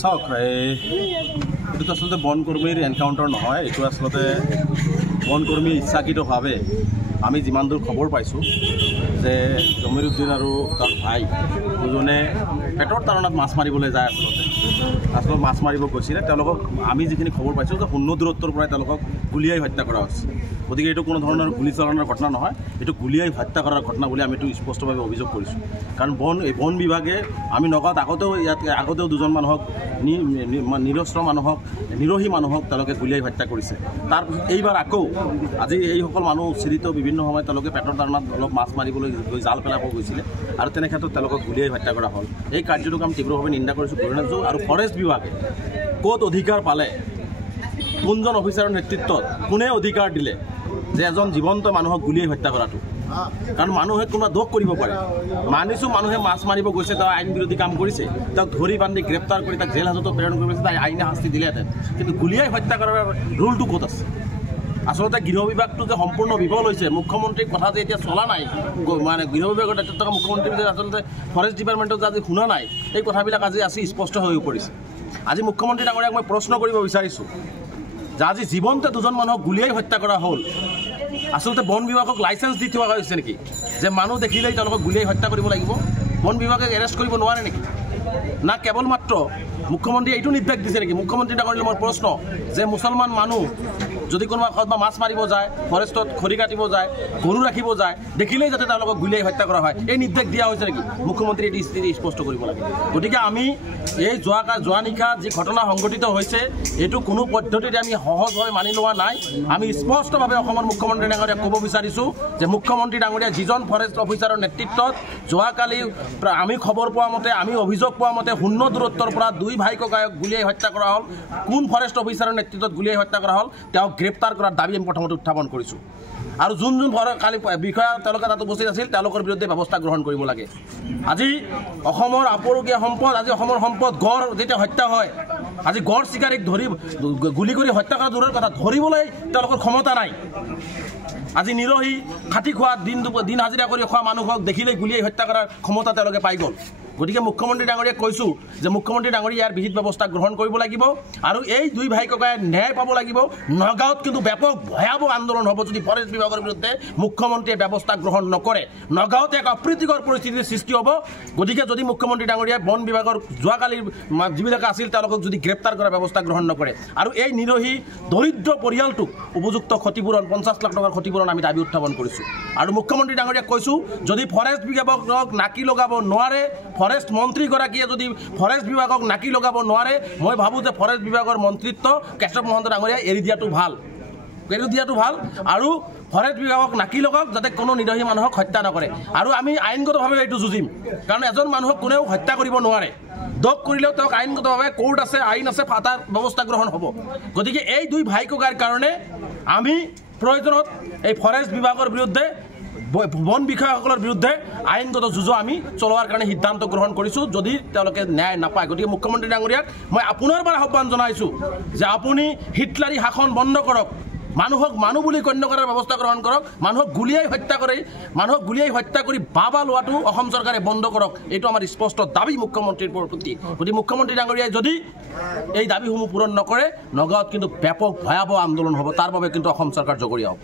চাওক এইটো আচলতে বনকৰ্মীৰ এনকাউণ্টাৰ নহয়, এইটো আচলতে বনকৰ্মী ইচ্ছাকৃতভাৱে আমি যিমান দূৰ খবৰ পাইছোঁ যে জমিৰুদ্দিন আৰু তাৰ ভাই দুজনে পেটৰ তাৰণাত মাছ মাৰিবলৈ যায়। আচলতে মাছ মাৰিব গৈছিলে। তেওঁলোকক আমি যিখিনি খবৰ পাইছোঁ যে 0 দূৰত্বৰ পৰাই তেওঁলোকক গুলিয়াই হত্যা কৰা হৈছে। গতিকে এইটো কোনো ধৰণৰ গুলী চালনাৰ ঘটনা নহয়, এইটো গুলিয়াই হত্যা কৰাৰ ঘটনা বুলি আমি এইটো স্পষ্টভাৱে অভিযোগ কৰিছোঁ। কাৰণ বন বিভাগে আমি নগাঁৱত আগতেও দুজন মানুহক নিৰস্ত্ৰ মানুহক নিৰহী মানুহক তেওঁলোকে গুলিয়াই হত্যা কৰিছে। তাৰপিছত এইবাৰ আকৌ আজি এইসকল মানুহ উচ্ছেদিত বিভিন্ন সময়ত তেওঁলোকে পেটৰ তাৰণাত অলপ মাছ মাৰিবলৈ গৈ জাল পেলাব গৈছিলে আৰু তেনে ক্ষেত্ৰত তেওঁলোকক গুলিয়াই হত্যা কৰা হ'ল। এই কাৰ্যটোক আমি তীব্ৰভাৱে নিন্দা কৰিছোঁ। কৰিছোঁ আৰু ফৰেষ্ট বিভাগে ক'ত অধিকাৰ পালে, কোনজন অফিচাৰৰ নেতৃত্বত কোনে অধিকাৰ দিলে যে এজন জীৱন্ত মানুহক গুলিয়াই হত্যা কৰাটো? কাৰণ মানুহে কোনোবা দোষ কৰিব পাৰে। মানিছোঁ মানুহে মাছ মাৰিব গৈছে, তেওঁ আইন বিৰোধী কাম কৰিছে, তেওঁক ধৰি বান্ধি গ্ৰেপ্তাৰ কৰি তাক জেল হাজতো প্ৰেৰণ কৰিছে, তাই আইনে শাস্তি দিলেহেঁতেন। কিন্তু গুলিয়াই হত্যা কৰাৰ ৰুলটো ক'ত আছে? আচলতে গৃহ বিভাগটো যে সম্পূৰ্ণ বিফল হৈছে, মুখ্যমন্ত্ৰীৰ কথা যে এতিয়া চলা নাই, মানে গৃহ বিভাগৰ দায়িত্বত থকা মুখ্যমন্ত্ৰী যে আচলতে ফৰেষ্ট ডিপাৰ্টমেণ্টত যে আজি শুনা নাই, এই কথাবিলাক আজি স্পষ্ট হৈ পৰিছে। আজি মুখ্যমন্ত্ৰী ডাঙৰীয়াক মই প্ৰশ্ন কৰিব বিচাৰিছোঁ যে আজি জীৱন্ত দুজন মানুহক গুলিয়াই হত্যা কৰা হ'ল, আচলতে বন বিভাগক লাইচেঞ্চ দি থোৱা হৈছে নেকি যে মানুহ দেখিলেই তেওঁলোকক গুলিয়াই হত্যা কৰিব লাগিব? বন বিভাগে এৰেষ্ট কৰিব নোৱাৰে নেকি? না কেৱল মাত্ৰ মুখ্যমন্ত্ৰীয়ে এইটো নিৰ্দেশ দিছে নেকি? মুখ্যমন্ত্ৰী ডাঙৰীয়ালৈ মোৰ প্ৰশ্ন যে মুছলমান মানুহ যদি কোনোবা মাছ মাৰিব যায়, ফৰেষ্টত খৰি কাটিব যায়, গৰু ৰাখিব যায়, দেখিলেই যাতে তেওঁলোকক গুলিয়াই হত্যা কৰা হয়, এই নিৰ্দেশ দিয়া হৈছে নেকি? মুখ্যমন্ত্ৰীয়ে এই স্থিতি স্পষ্ট কৰিব লাগে। গতিকে আমি এই যোৱা নিশা যি ঘটনা সংঘটিত হৈছে, এইটো কোনো পদ্ধতিতে আমি সহজভাৱে মানি লোৱা নাই। আমি স্পষ্টভাৱে অসমৰ মুখ্যমন্ত্ৰী ডাঙৰীয়াক ক'ব বিচাৰিছোঁ যে মুখ্যমন্ত্ৰী ডাঙৰীয়া যিজন ফৰেষ্ট অফিচাৰৰ নেতৃত্বত যোৱাকালি আমি খবৰ পোৱা মতে, আমি অভিযোগ পোৱা মতে 0 দূৰত্বৰ পৰা 2 ভাই ককায়ক গুলিয়াই হত্যা কৰা হ'ল। কোন ফৰেষ্ট অফিচাৰৰ নেতৃত্বত গুলিয়াই হত্যা কৰা হ'ল তেওঁক গ্ৰেপ্তাৰ কৰাৰ দাবী আমি প্ৰথমতে উত্থাপন কৰিছোঁ। আৰু যোন কালি বিষয়া তেওঁলোকে তাত উপস্থিত আছিল তেওঁলোকৰ বিৰুদ্ধে ব্যৱস্থা গ্ৰহণ কৰিব লাগে। আজি অসমৰ আপুৰুগীয়া সম্পদ, আজি অসমৰ সম্পদ গড় যেতিয়া হত্যা হয়, আজি গড় চিকাৰীক ধৰি গুলি কৰি হত্যা কৰা দূৰৰ কথা, ধৰিবলৈ তেওঁলোকৰ ক্ষমতা নাই। আজি নিৰহী খাটি খোৱা দিন হাজিৰা কৰি খোৱা মানুহক দেখিলেই গুলিয়াই হত্যা কৰাৰ ক্ষমতা তেওঁলোকে পাই গ'ল। গতিকে মুখ্যমন্ত্ৰী ডাঙৰীয়াক কৈছোঁ যে মুখ্যমন্ত্ৰী ডাঙৰীয়া ইয়াৰ বিহিত ব্যৱস্থা গ্ৰহণ কৰিব লাগিব আৰু এই 2 ভাই ককাই ন্যায় পাব লাগিব। নগাঁৱত কিন্তু ব্যাপক ভয়াৱহ আন্দোলন হ'ব যদি ফৰেষ্ট বিভাগৰ বিৰুদ্ধে মুখ্যমন্ত্ৰীয়ে ব্যৱস্থা গ্ৰহণ নকৰে। নগাঁৱতে এক অপ্ৰীতিকৰ পৰিস্থিতিৰ সৃষ্টি হ'ব। গতিকে যদি মুখ্যমন্ত্ৰী ডাঙৰীয়াই বন বিভাগৰ যোৱাকালিৰ যিবিলাক আছিল তেওঁলোকক যদি গ্ৰেপ্তাৰ কৰাৰ ব্যৱস্থা গ্ৰহণ নকৰে আৰু এই নিৰহী দৰিদ্ৰ পৰিয়ালটোক উপযুক্ত ক্ষতিপূৰণ 50 লাখ টকাৰ ক্ষতিপূৰণ আমি দাবী উত্থাপন কৰিছোঁ। আৰু মুখ্যমন্ত্ৰী ডাঙৰীয়াক কৈছোঁ যদি ফৰেষ্ট বিভাগক নাকি লগাব নোৱাৰে, ফৰেষ্ট মন্ত্ৰীগৰাকীয়ে যদি ফৰেষ্ট বিভাগক নাকি লগাব নোৱাৰে, মই ভাবোঁ যে ফৰেষ্ট বিভাগৰ মন্ত্ৰিত্ব কেশৱ মহন্ত ডাঙৰীয়াই এৰি দিয়াটো ভাল আৰু ফৰেষ্ট বিভাগক নাকি লগাওক যাতে কোনো নিৰহী মানুহক হত্যা নকৰে। আৰু আমি আইনগতভাৱে এইটো যুঁজিম, কাৰণ এজন মানুহক কোনেও হত্যা কৰিব নোৱাৰে। দোষ কৰিলেও তেওঁক আইনগতভাৱে কোৰ্ট আছে, আইন আছে, তাৰ ব্যৱস্থা গ্ৰহণ হ'ব। গতিকে এই 2 ভাই ককাইৰ কাৰণে আমি প্ৰয়োজনত এই ফৰেষ্ট বিভাগৰ বিৰুদ্ধে, বন বিষয়াসকলৰ বিৰুদ্ধে আইনগত যুঁজ আমি চলোৱাৰ কাৰণে সিদ্ধান্ত গ্ৰহণ কৰিছোঁ যদি তেওঁলোকে ন্যায় নাপায়। গতিকে মুখ্যমন্ত্ৰী ডাঙৰীয়াক মই আপোনাৰ পৰা আহ্বান জনাইছোঁ যে আপুনি হিটলাৰী শাসন বন্ধ কৰক, মানুহক মানুহ বুলি গণ্য কৰাৰ ব্যৱস্থা গ্ৰহণ কৰক, মানুহক গুলিয়াই হত্যা কৰি বাবা লোৱাটো অসম চৰকাৰে বন্ধ কৰক। এইটো আমাৰ স্পষ্ট দাবী মুখ্যমন্ত্ৰীৰ প্ৰতি। গতিকে মুখ্যমন্ত্ৰী ডাঙৰীয়াই যদি এই দাবীসমূহ পূৰণ নকৰে নগাঁৱত কিন্তু ব্যাপক ভয়াৱহ আন্দোলন হ'ব। তাৰ বাবে কিন্তু অসম চৰকাৰ জগৰীয়া হ'ব।